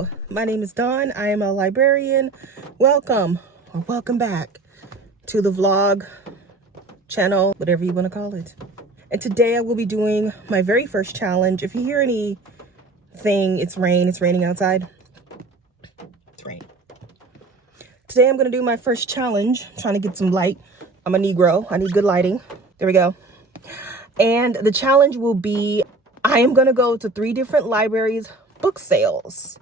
Hello, my name is Dawn. I am a librarian. Welcome or welcome back to the vlog channel, whatever you want to call it. And today I will be doing my very first challenge. If you hear anything, it's rain. It's raining outside. It's rain. Today I'm going to do my first challenge. I'm trying to get some light. I'm a Negro. I need good lighting. There we go. And the challenge will be, I am going to go to 3 different libraries' book sales.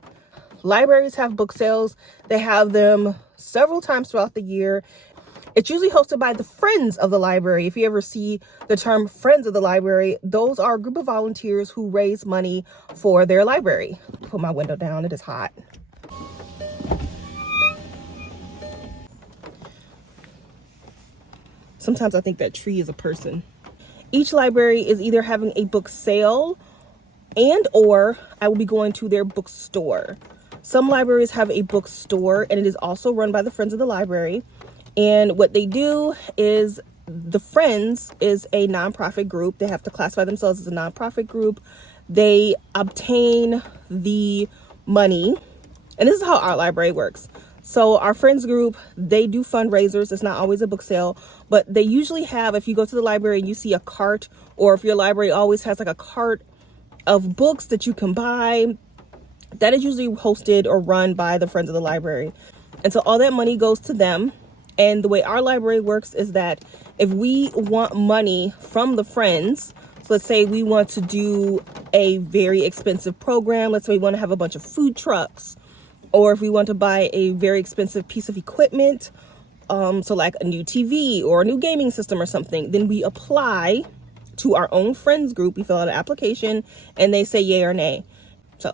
Libraries have book sales. They have them several times throughout the year. It's usually hosted by the Friends of the Library. If you ever see the term Friends of the Library, those are a group of volunteers who raise money for their library. Put my window down. It is hot. Sometimes I think that tree is a person. Each library is either having a book sale and or I will be going to their bookstore. Some libraries have a bookstore and it is also run by the Friends of the Library. And what they do is, the Friends is a nonprofit group. They have to classify themselves as a nonprofit group. They obtain the money. And this is how our library works. So our Friends group, they do fundraisers. It's not always a book sale, but they usually have, if you go to the library and you see a cart, or if your library always has like a cart of books that you can buy, that is usually hosted or run by the Friends of the Library. And so all that money goes to them. And the way our library works is that if we want money from the Friends, so let's say we want to do a very expensive program, let's say we want to have a bunch of food trucks, or if we want to buy a very expensive piece of equipment, so like a new TV or a new gaming system or something, then we apply to our own Friends group. We fill out an application and they say yay or nay. So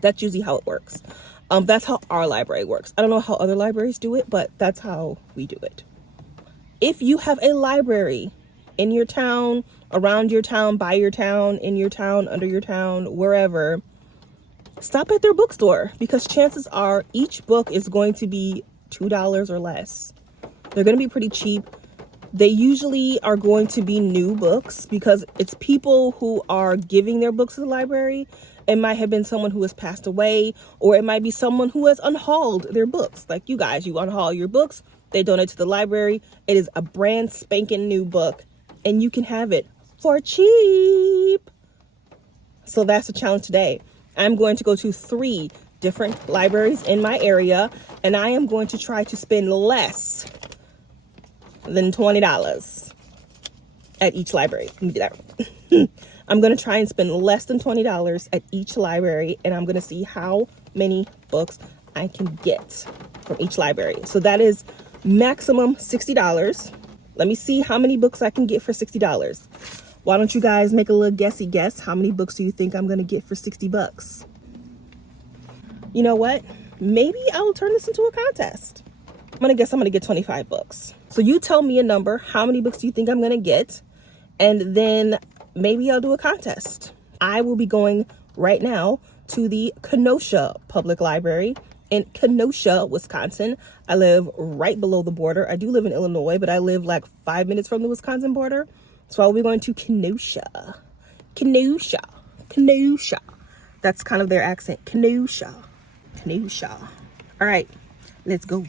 that's usually how it works. That's how our library works. I don't know how other libraries do it, but that's how we do it. If you have a library in your town, around your town, by your town, in your town, under your town, wherever, stop at their bookstore, because chances are each book is going to be $2 or less. They're going to be pretty cheap. They usually are going to be new books because it's people who are giving their books to the library. It might have been someone who has passed away, or it might be someone who has unhauled their books. Like you guys, you unhaul your books, they donate to the library. It is a brand spanking new book and you can have it for cheap. So that's the challenge today. I'm going to go to 3 different libraries in my area and I am going to try to spend less than $20 at each library. Let me do that. I'm going to try and spend less than $20 at each library, and I'm going to see how many books I can get from each library. So that is maximum $60. Let me see how many books I can get for $60. Why don't you guys make a little guessy guess? How many books do you think I'm going to get for $60? You know what? Maybe I will turn this into a contest. I'm going to get 25 books. So you tell me a number. How many books do you think I'm going to get? And then maybe I'll do a contest. I will be going right now to the Kenosha Public Library in Kenosha, Wisconsin. I live right below the border. I do live in Illinois, but I live like 5 minutes from the Wisconsin border. So I'll be going to Kenosha. Kenosha. Kenosha. That's kind of their accent. Kenosha. Kenosha. All right, let's go.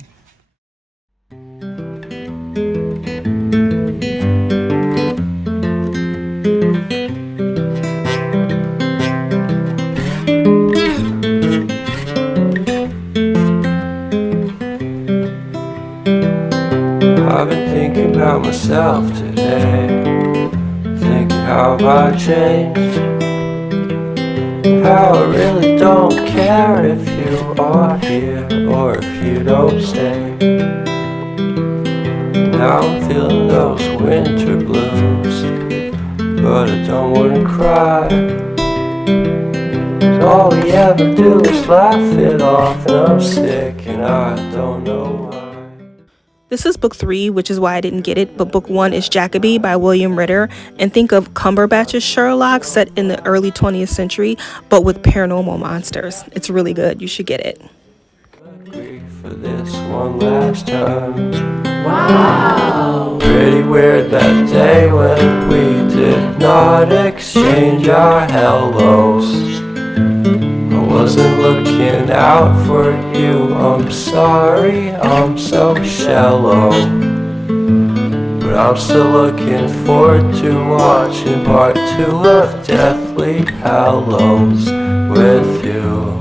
I've been thinking about myself today, thinking how have I changed, how I really don't care if you are here or if you don't stay. Now I'm feeling those winter blues, but I don't wanna cry, 'cause all we ever do is laugh it off, and I'm sick and I don't know why. This is book 3, which is why I didn't get it, but book 1 is Gabi by William Ritter. And think of Cumberbatch's Sherlock set in the early 20th century, but with paranormal monsters. It's really good. You should get it. For this one last time. Wow! Pretty weird that day when we did not exchange our hellos. I wasn't looking out for you. I'm sorry, I'm so shallow, but I'm still looking forward to watching part 2 of Deathly Hallows with you.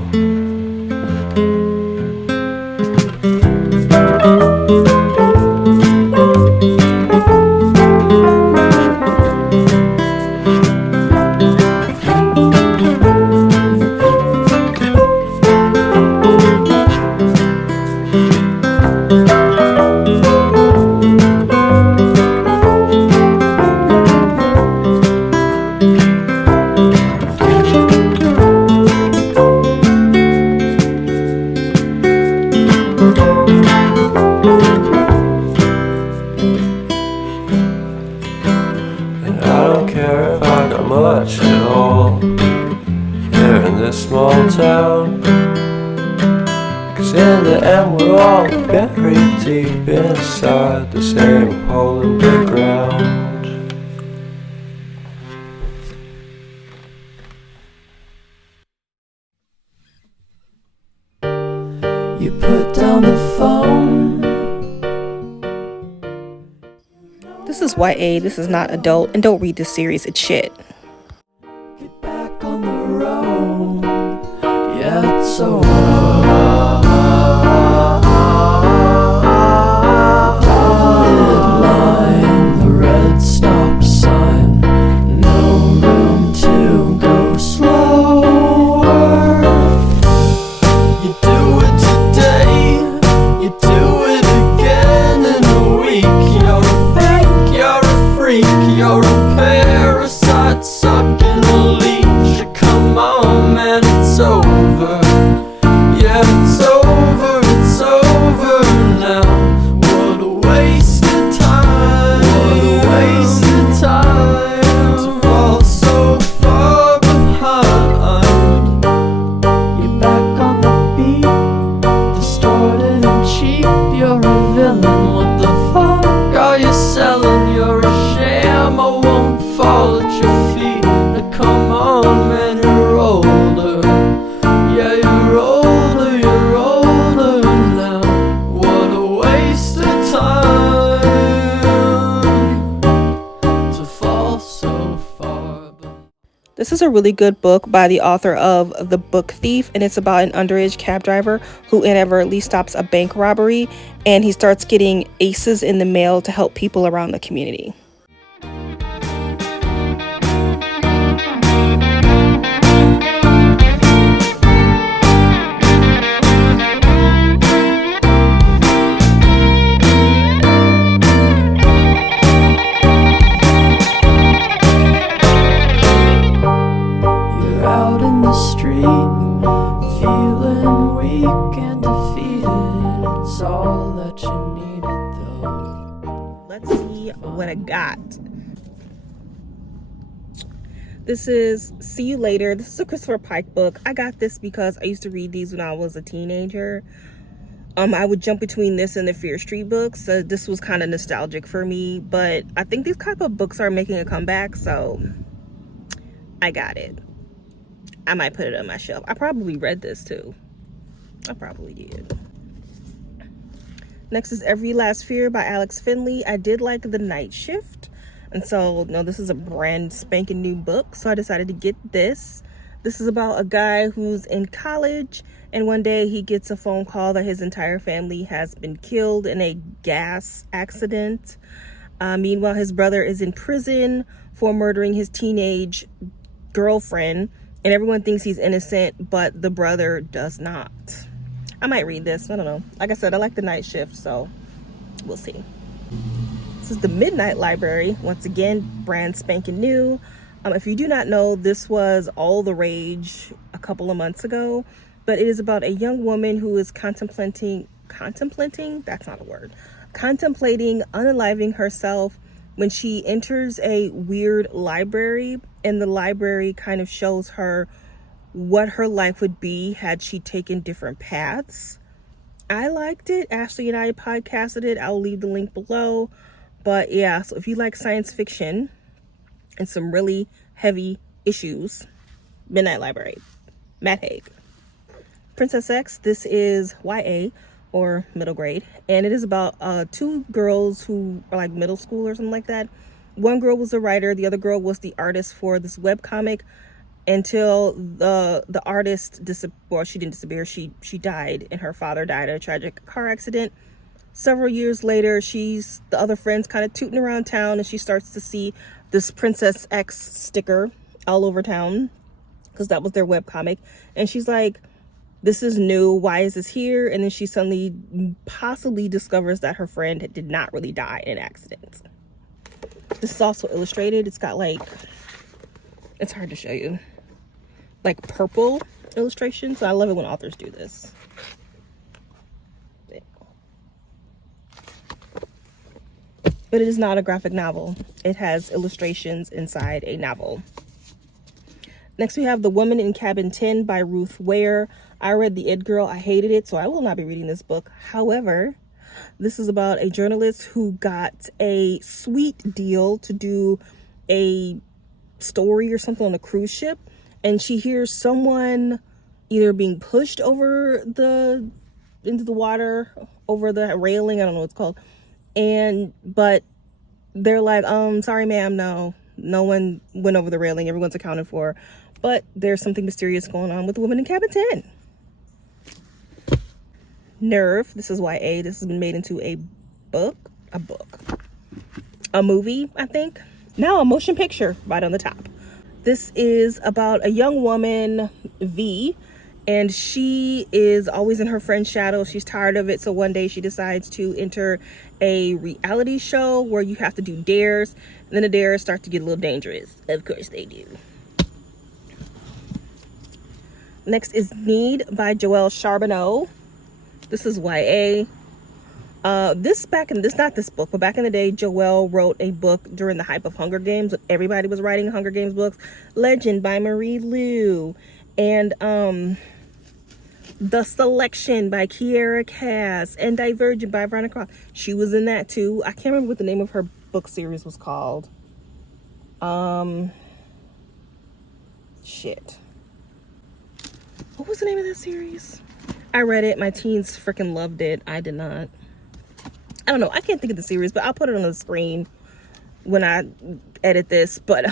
Much at all here in this small town, 'cause in the end we're all buried deep inside the same hole in the ground. You put down the phone. This is YA, this is not adult, and don't read this series, it's shit. Get back on the road. Yeah, it's over. Dotted line, the red stop sign. No room to go slower. You do it today, you do it again in a week. You're a freak, you're a freak, you're a parasite sucking a leash. Come on, man, it's over. Yeah, it's over now. What a waste of time. What a waste of time to fall so far behind. You're back on the beat, distorted and cheap. You're a villain. What the fuck are you selling? You're a sham. I won't fall at your feet. Now come on, man, you're older. Yeah, you're older now. What a waste of time to fall so far behind. This is a really good book by the author of The Book Thief, and it's about an underage cab driver who inadvertently stops a bank robbery, and he starts getting aces in the mail to help people around the community. You're out in the street, feeling weak and defeated. It's all that you needed, though. Let's see what I got. This is See You Later. This is a Christopher Pike book. I got this because I used to read these when I was a teenager. I would jump between this and the Fear Street books, so this was kind of nostalgic for me, but I think these type of books are making a comeback, so I got it. I might put it on my shelf. I probably read this too. I probably did. Next is Every Last Fear by Alex Finlay. I did like The Night Shift, and so this is a brand spanking new book, so I decided to get this. This is about a guy who's in college, and one day he gets a phone call that his entire family has been killed in a gas accident. Meanwhile, his brother is in prison for murdering his teenage girlfriend, and everyone thinks he's innocent, but the brother does not. I might read this. I don't know. Like I said, I like The Night Shift, so we'll see. This is The Midnight Library. Once again, brand spanking new. If you do not know, this was all the rage a couple of months ago, but it is about a young woman who is contemplating, that's not a word, contemplating unaliving herself when she enters a weird library, and the library kind of shows her what her life would be had she taken different paths. I liked it. Ashley and I podcasted it. I'll leave the link below. But yeah, so if you like science fiction and some really heavy issues, Midnight Library, Matt Haig. Princess X. This is YA, or middle grade, and it is about two girls who are like middle school or something like that. One girl was a writer, the other girl was the artist for this webcomic, until the artist she didn't disappear, she died, and her father died in a tragic car accident. Several years later, the other friends kind of tooting around town, and she starts to see this Princess X sticker all over town, because that was their webcomic, and she's like, this is new, why is this here? And then she suddenly possibly discovers that her friend did not really die in an accident. This is also illustrated. It's got like, it's hard to show you, like purple illustrations. So I love it when authors do this. But it is not a graphic novel. It has illustrations inside a novel. Next we have The Woman in Cabin 10 by Ruth Ware. I read The It Girl. I hated it, so I will not be reading this book. However, this is about a journalist who got a sweet deal to do a story or something on a cruise ship, and she hears someone either being pushed over into the water, over the railing, I don't know what it's called, but they're like, sorry ma'am, no one went over the railing, everyone's accounted for. But there's something mysterious going on with The Woman in Cabin 10. Nerve. This is YA. This has been made into a movie, I think. Now a motion picture right on the top. This is about a young woman, V, and she is always in her friend's shadow. She's tired of it, so one day she decides to enter a reality show where you have to do dares, and then the dares start to get a little dangerous. Of course they do. Next is Need by Joelle Charbonneau. This is YA. Not this book, but back in the day, Joelle wrote a book during the hype of Hunger Games, when everybody was writing Hunger Games books. Legend by Marie Lu, and The Selection by Kiera Cass, and Divergent by Veronica Croft. She was in that too. I can't remember what the name of her book series was called. What was the name of that series? I read it. My teens freaking loved it. I did not. I don't know. I can't think of the series, but I'll put it on the screen when I edit this. But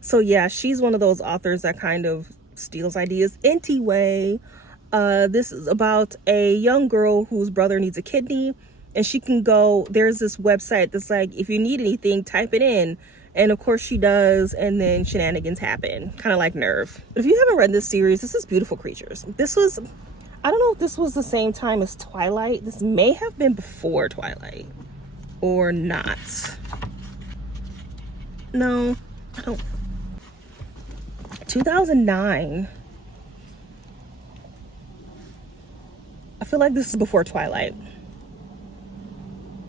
so yeah, she's one of those authors that kind of steals ideas. Anyway, this is about a young girl whose brother needs a kidney, and she can go, there's this website that's like, if you need anything, type it in. And of course she does, and then shenanigans happen, kind of like Nerve. But if you haven't read this series, this is Beautiful Creatures. I don't know if this was the same time as Twilight. This may have been before Twilight, or not. No, I don't. 2009. I feel like this is before Twilight.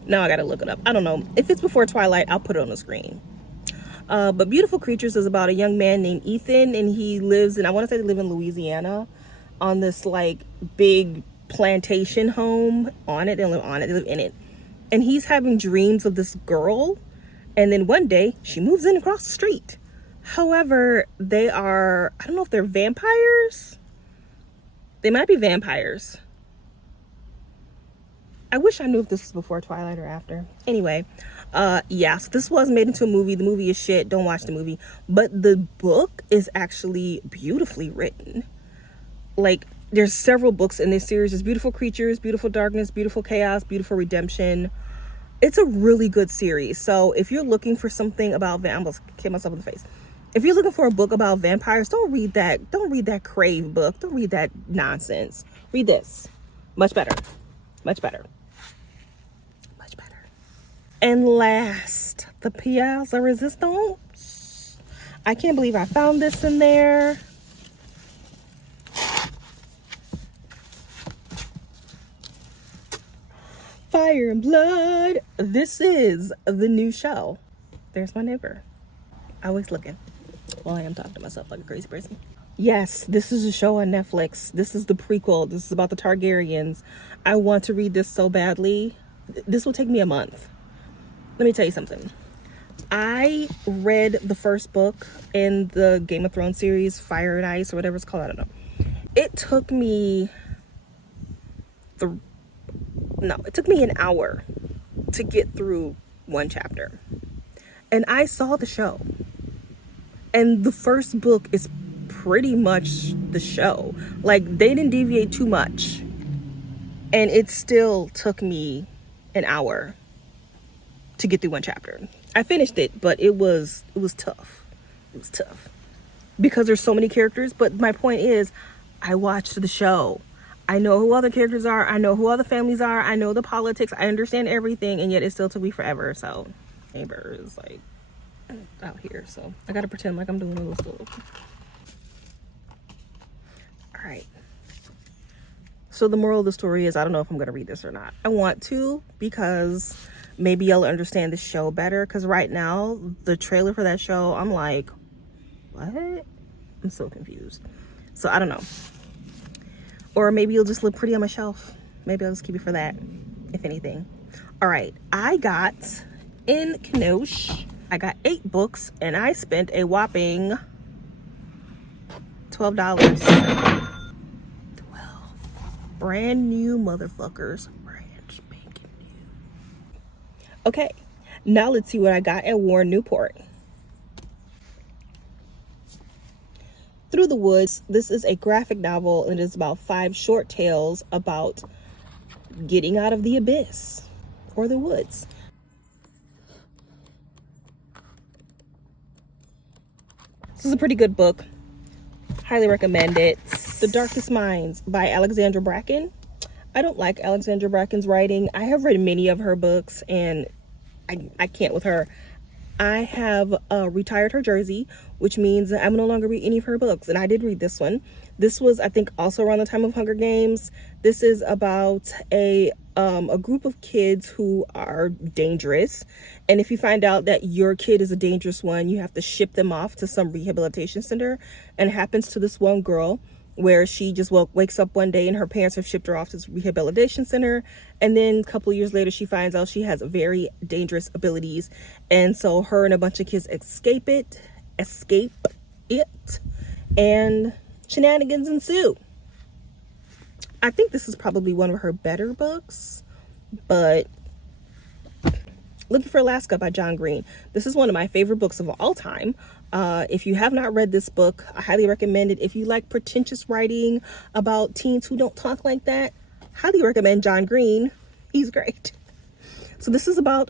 Now I gotta look it up. I don't know. If it's before Twilight, I'll put it on the screen. But Beautiful Creatures is about a young man named Ethan, and he lives in, I want to say they live in Louisiana, on this like big plantation home on it. They live in it. And he's having dreams of this girl, and then one day she moves in across the street. However, they are, I don't know if they're vampires. They might be vampires. I wish I knew if this was before Twilight or after. Anyway, yes, this was made into a movie. The movie is shit. Don't watch the movie. But the book is actually beautifully written. Like, there's several books in this series. There's Beautiful Creatures, Beautiful Darkness, Beautiful Chaos, Beautiful Redemption. It's a really good series. So if you're looking for something about I'm gonna kick myself in the face. If you're looking for a book about vampires, don't read that Crave book. Don't read that nonsense. Read this. Much better. Much better. Much better. And last, the Piazza Resistance. I can't believe I found this in there. Fire and Blood. This is the new show. There's my neighbor. Always looking. Well, I am talking to myself like a crazy person. Yes, this is a show on Netflix. This is the prequel. This is about the Targaryens. I want to read this so badly. This will take me a month. Let me tell you something. I read the first book in the Game of Thrones series, Fire and Ice, or whatever it's called. I don't know. It took me it took me an hour to get through one chapter. And I saw the show. And the first book is pretty much the show. Like, they didn't deviate too much. And it still took me an hour to get through one chapter. I finished it, but it was tough. It was tough. Because there's so many characters, but my point is, I watched the show. I know who all the characters are. I know who all the families are. I know the politics. I understand everything, and yet it still took me forever. So, neighbor is like out here, so I gotta pretend like I'm doing a little stuff. All right. So the moral of the story is, I don't know if I'm gonna read this or not. I want to, because maybe you'll understand the show better. Because right now, the trailer for that show, I'm like, what? I'm so confused. So I don't know. Or maybe you'll just look pretty on my shelf. Maybe I'll just keep it for that, if anything. All right, I got in Kenosh, I got 8 books, and I spent a whopping $12. 12 brand new motherfuckers. Brand spanking new. Okay, now let's see what I got at Ware Newport. Through the Woods. This is a graphic novel, and it is about 5 short tales about getting out of the abyss or the woods. This is a pretty good book. Highly recommend it. The Darkest Minds by Alexandra Bracken. I don't like Alexandra Bracken's writing. I have read many of her books, and I can't with her. I have retired her jersey, which means that I will no longer read any of her books. And I did read this one. This was, I think, also around the time of Hunger Games. This is about a group of kids who are dangerous. And if you find out that your kid is a dangerous one, you have to ship them off to some rehabilitation center. And it happens to this one girl where she just wakes up one day and her parents have shipped her off to this rehabilitation center. And then a couple of years later, she finds out she has very dangerous abilities. And so her and a bunch of kids escape it, and shenanigans ensue. I think this is probably one of her better books, but Looking for Alaska by John Green. This is one of my favorite books of all time. If you have not read this book, I highly recommend it. If you like pretentious writing about teens who don't talk like that, highly recommend John Green. He's great. So this is about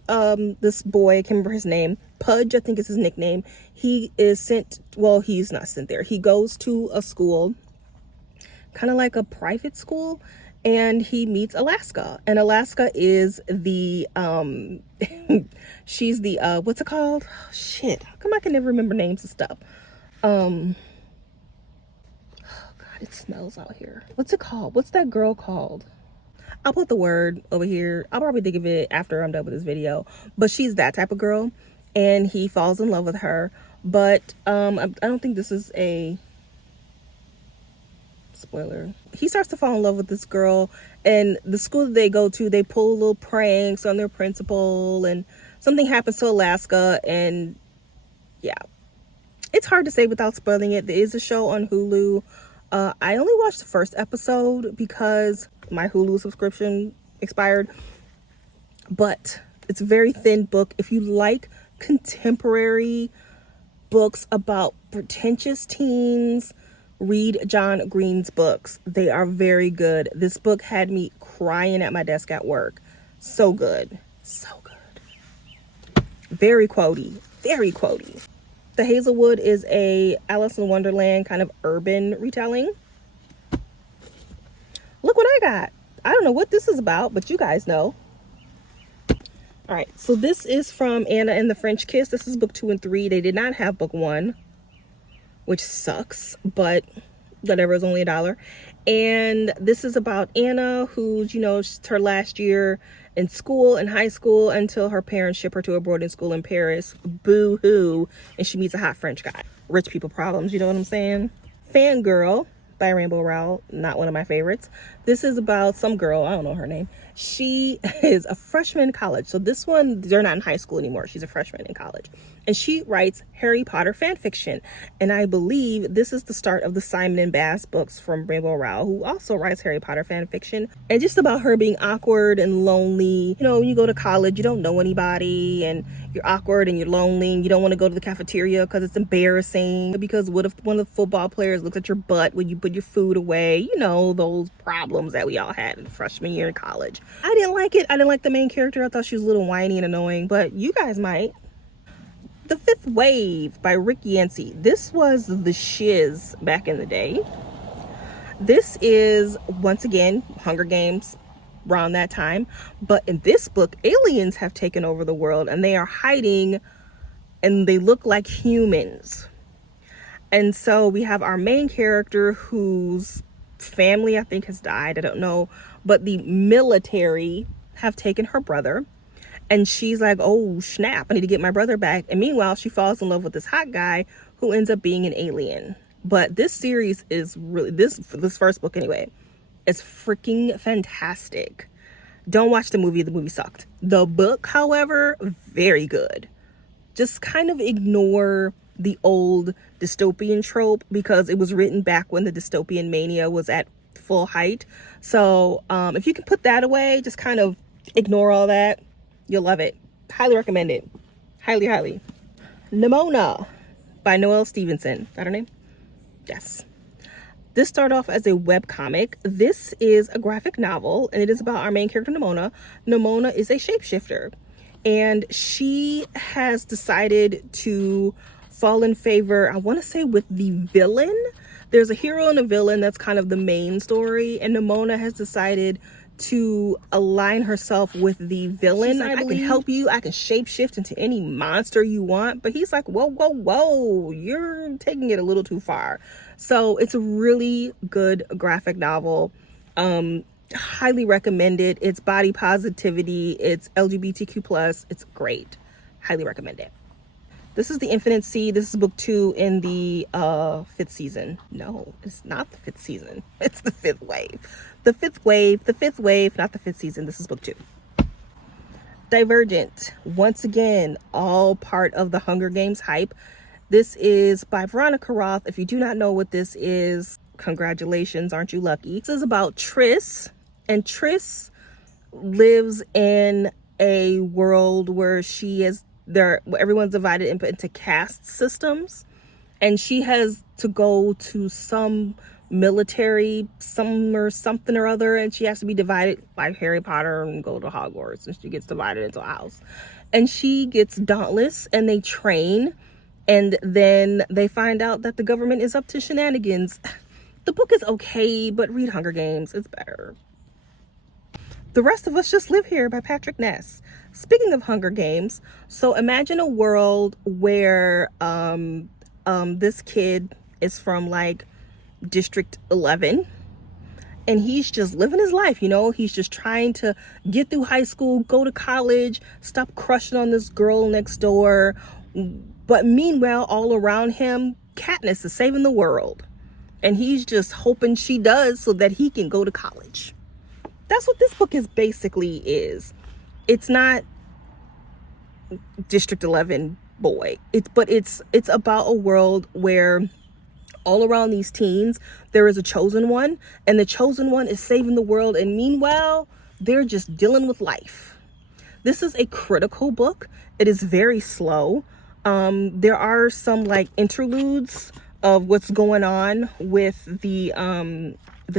this boy, I can't remember his name, Pudge, I think is his nickname. He is sent, well, he's not sent there. He goes to a school, kind of like a private school, and he meets Alaska. And Alaska is the, she's the, what's it called? Oh, shit, how come I can never remember names and stuff? Oh God, it smells out here. What's it called? What's that girl called? I'll put the word over here. I'll probably think of it after I'm done with this video. But she's that type of girl. And he falls in love with her. But I don't think this is a spoiler. He starts to fall in love with this girl. And the school that they go to, they pull little pranks on their principal. And something happens to Alaska. And yeah. It's hard to say without spoiling it. There is a show on Hulu. I only watched the first episode because my Hulu subscription expired, but it's a very thin book. If you like contemporary books about pretentious teens, read John Green's books. They are very good. This book had me crying at my desk at work. So good. So good. Very quotey. Very quotey. The Hazel Wood is a Alice in Wonderland kind of urban retelling. Look what I got. I don't know what this is about, but you guys know. All right, so this is from Anna and the French Kiss. This is book 2 and 3. They did not have book 1, which sucks, but whatever, it was only $1. And this is about Anna, who's, you know, it's her last year in school, in high school, until her parents ship her to a boarding school in Paris. Boo-hoo. And she meets a hot French guy. Rich people problems, you know what I'm saying? Fangirl by Rainbow Rowell, not one of my favorites. This is about some girl, I don't know her name, She is a freshman in college. So this one, they're not in high school anymore. She's a freshman in college. And she writes Harry Potter fan fiction. And I believe this is the start of the Simon and Bass books from Rainbow Rowell, who also writes Harry Potter fan fiction. And just about her being awkward and lonely. You know, when you go to college, you don't know anybody and you're awkward and you're lonely and you don't want to go to the cafeteria because it's embarrassing. Because what if one of the football players looks at your butt when you put your food away? You know, those problems that we all had in freshman year in college. I didn't like it. I didn't like the main character. I thought she was a little whiny and annoying, but you guys might. The Fifth Wave by Rick Yancey. This was the shiz back in the day. This is, once again, Hunger Games around that time. But in this book, aliens have taken over the world and they are hiding and they look like humans. And so we have our main character whose family, I think, has died. I don't know. But the military have taken her brother. And she's like, oh, snap, I need to get my brother back. And meanwhile, she falls in love with this hot guy who ends up being an alien. But this series is really, this first book anyway, is freaking fantastic. Don't watch the movie. The movie sucked. The book, however, very good. Just kind of ignore the old dystopian trope because it was written back when the dystopian mania was at full height. So if you can put that away, just kind of ignore all that. You'll love it. Highly recommend it. Highly, highly. Nimona by Noelle Stevenson. Is that her name? Yes. This started off as a webcomic. This is a graphic novel, and it is about our main character, Nimona. Nimona is a shapeshifter, and she has decided to fall in favor, I want to say, with the villain. There's a hero and a villain that's kind of the main story, and Nimona has decided to align herself with the villain. Like, I can help you. I can shapeshift into any monster you want. But he's like, whoa, whoa, whoa, you're taking it a little too far. So it's a really good graphic novel. Highly recommend it. It's body positivity. It's LGBTQ+. It's great. Highly recommend it. This is The Infinite Sea. This is book 2 in the 5th season. No, it's not the 5th season. It's the 5th wave. The 5th wave, not the 5th season. This is book 2. Divergent. Once again, all part of the Hunger Games hype. This is by Veronica Roth. If you do not know what this is, congratulations, aren't you lucky? This is about Tris, and Tris lives in a world where everyone's divided into caste systems, and she has to go to some military something or other, and she has to be divided like Harry Potter and go to Hogwarts, and she gets divided into a house, and she gets dauntless, and they train, and then they find out that the government is up to shenanigans. The book is okay, but read Hunger Games. It's better. The Rest of Us Just Live Here by Patrick Ness. Speaking of Hunger Games, so imagine a world where this kid is from like District 11, and he's just living his life, you know. He's just trying to get through high school, go to college, stop crushing on this girl next door. But meanwhile, all around him, Katniss is saving the world, and he's just hoping she does so that he can go to college. That's what this book is basically is. It's not District 11 boy. It's about a world where all around these teens, there is a chosen one, and the chosen one is saving the world, and meanwhile, they're just dealing with life. This is a critical book. It is very slow. There are some like interludes of what's going on with the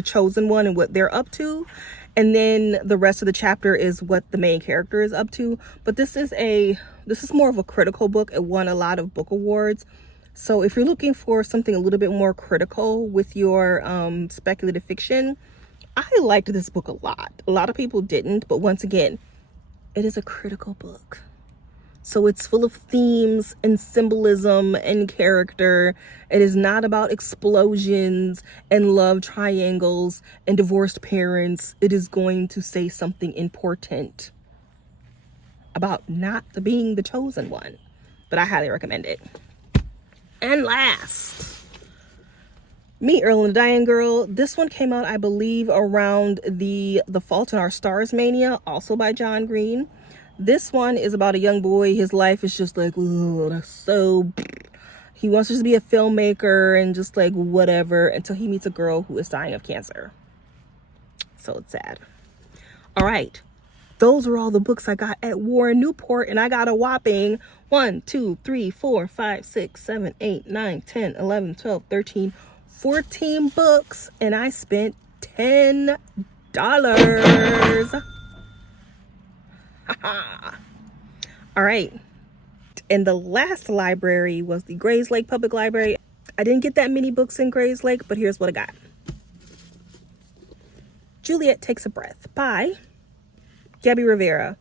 chosen one and what they're up to, and then the rest of the chapter is what the main character is up to. But this is more of a critical book. It won a lot of book awards. So if you're looking for something a little bit more critical with your speculative fiction, I liked this book a lot. A lot of people didn't, but once again, it is a critical book. So it's full of themes and symbolism and character. It is not about explosions and love triangles and divorced parents. It is going to say something important about not being the chosen one. But I highly recommend it. And last, Meet Earl and the Dying Girl. This one came out, I believe, around the Fault in Our Stars mania, also by John Green. This one is about a young boy. His life is just like, so he wants to just be a filmmaker and just like whatever until he meets a girl who is dying of cancer. So it's sad. All right. Those were all the books I got at Ware in Newport, and I got a whopping 1, 2, 3, 4, 5, 6, 7, 8, 9, 10, 11, 12, 13, 14 books, and I spent $10. All right. And the last library was the Grays Lake Public Library. I didn't get that many books in Grays Lake, but here's what I got. Juliet Takes a Breath by Gabi Rivera.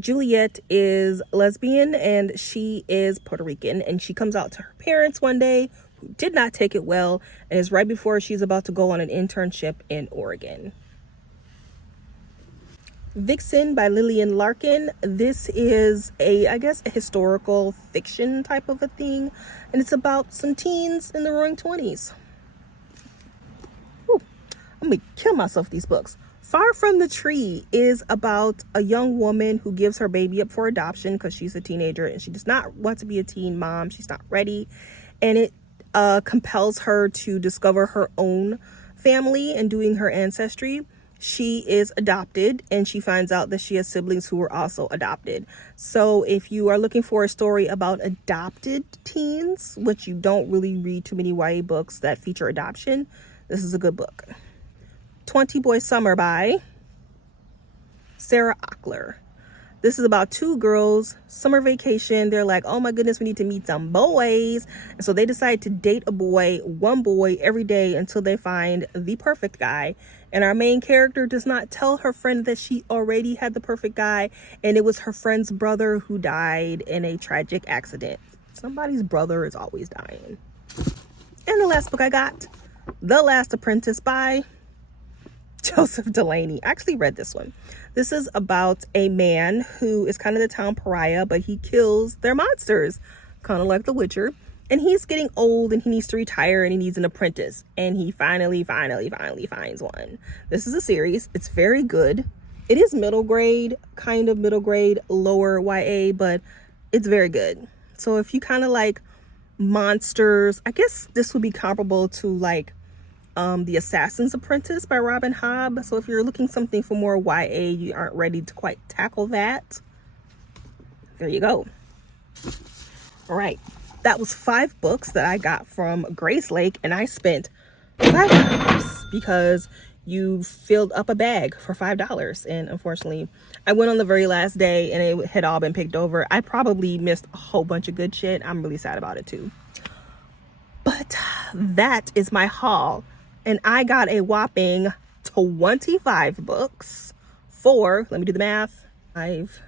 Juliet is lesbian and she is Puerto Rican, and she comes out to her parents one day who did not take it well, and it's right before she's about to go on an internship in Oregon. Vixen by Lillian Larkin. This is I guess a historical fiction type of a thing, and it's about some teens in the roaring 20s. Whew, I'm gonna kill myself with these books. Far From the Tree is about a young woman who gives her baby up for adoption because she's a teenager and she does not want to be a teen mom. She's not ready, and it compels her to discover her own family and doing her ancestry. She is adopted, and she finds out that she has siblings who were also adopted. So if you are looking for a story about adopted teens, which you don't really read too many YA books that feature adoption, this is a good book. 20 Boy Summer by Sarah Ockler. This is about two girls, summer vacation. They're like, oh my goodness, we need to meet some boys. And so they decide to date one boy every day until they find the perfect guy. And our main character does not tell her friend that she already had the perfect guy, and it was her friend's brother who died in a tragic accident. Somebody's brother is always dying. And the last book I got, The Last Apprentice by Joseph Delaney. I actually read this one. This is about a man who is kind of the town pariah, but he kills their monsters, kind of like The Witcher. And he's getting old and he needs to retire and he needs an apprentice. And he finally finds one. This is a series. It's very good. It is middle grade, kind of middle grade, lower YA, but it's very good. So if you kind of like monsters, I guess this would be comparable to like The Assassin's Apprentice by Robin Hobb. So if you're looking something for more YA, you aren't ready to quite tackle that, there you go. All right. That was 5 books that I got from Grace Lake, and I spent $5 because you filled up a bag for $5. And unfortunately, I went on the very last day and it had all been picked over. I probably missed a whole bunch of good shit. I'm really sad about it too. But that is my haul. And I got a whopping 25 books for, let me do the math, 5.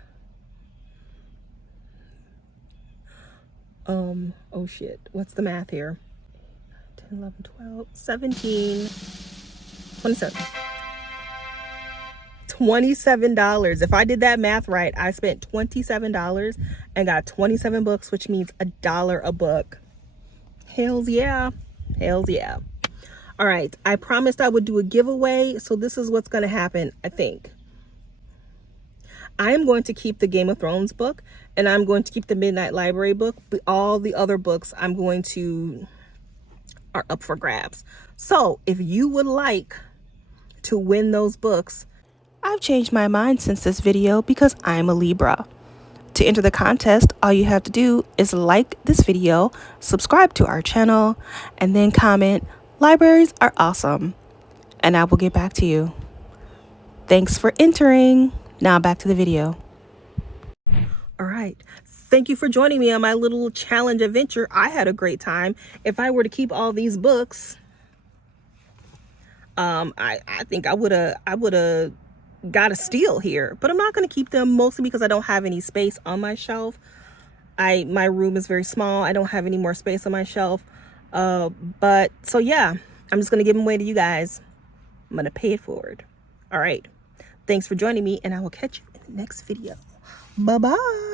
Oh shit, what's the math here? 10, 11, 12, 17, 27. $27. If I did that math right, I spent $27 and got 27 books, which means $1 a book. Hells yeah. Hells yeah. All right, I promised I would do a giveaway, so this is what's going to happen, I think. I am going to keep the Game of Thrones book, and I'm going to keep the Midnight Library book, but all the other books are up for grabs. So if you would like to win those books, I've changed my mind since this video because I'm a Libra. To enter the contest, all you have to do is like this video, subscribe to our channel, and then comment, "Libraries are awesome," and I will get back to you. Thanks for entering. Now back to the video. All right. Thank you for joining me on my little challenge adventure. I had a great time. If I were to keep all these books, I think I would have got a steal here, but I'm not going to keep them, mostly because I don't have any space on my shelf. My room is very small. I don't have any more space on my shelf. But so yeah, I'm just going to give them away to you guys. I'm going to pay it forward. All right. Thanks for joining me, and I will catch you in the next video. Bye-bye.